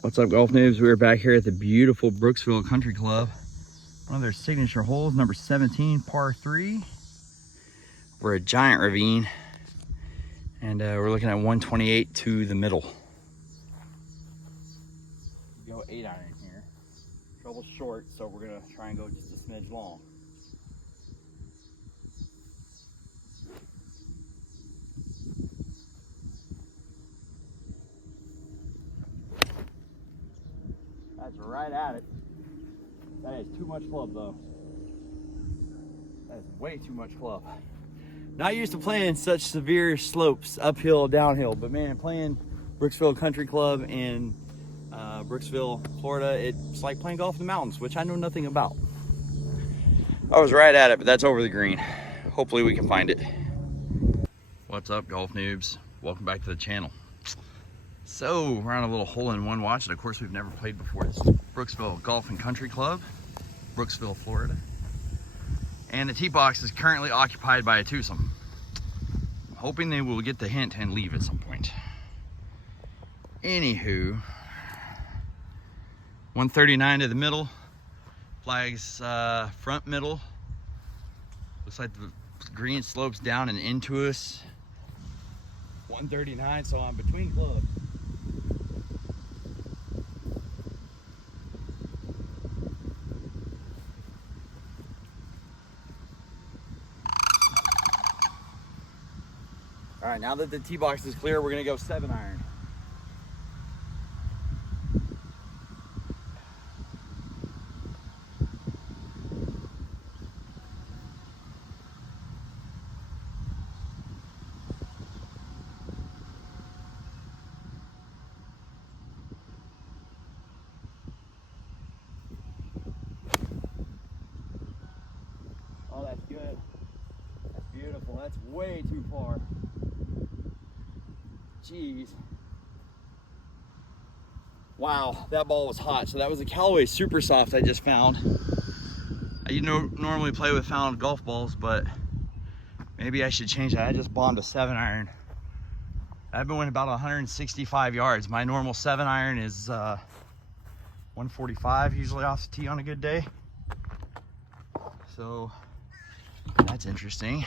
What's up, golf noobs? We're back here at the beautiful Brooksville Country Club. One of their signature holes, number 17, par 3. We're a giant ravine, and we're looking at 128 to the middle. Go 8-iron here. Trouble's short, so we're gonna try and go just a smidge long. That's right at it. That is too much club though. That is way too much club. Not used to playing such severe slopes, uphill, downhill, but man, playing Brooksville Country Club in Brooksville, Florida, it's like playing golf in the mountains, which I know nothing about. I was right at it, but that's over the green. Hopefully we can find it. What's up, golf noobs? Welcome back to the channel. So we're on a little hole-in-one watch, and of course we've never played before. This is Brooksville Golf and Country Club, Brooksville, Florida. And the tee box is currently occupied by a twosome. I'm hoping they will get the hint and leave at some point. Anywho, 139 to the middle, flags front middle. Looks like the green slopes down and into us. 139, so I'm between clubs. All right, now that the tee box is clear, we're gonna go 7-iron. Oh, that's good. That's beautiful. That's way too far. Jeez. Wow, that ball was hot. So that was a Callaway Super Soft I just found. I normally play with found golf balls, but maybe I should change that. I just bombed a 7-iron. I've been winning about 165 yards. My normal 7-iron is 145 usually off the tee on a good day. So that's interesting.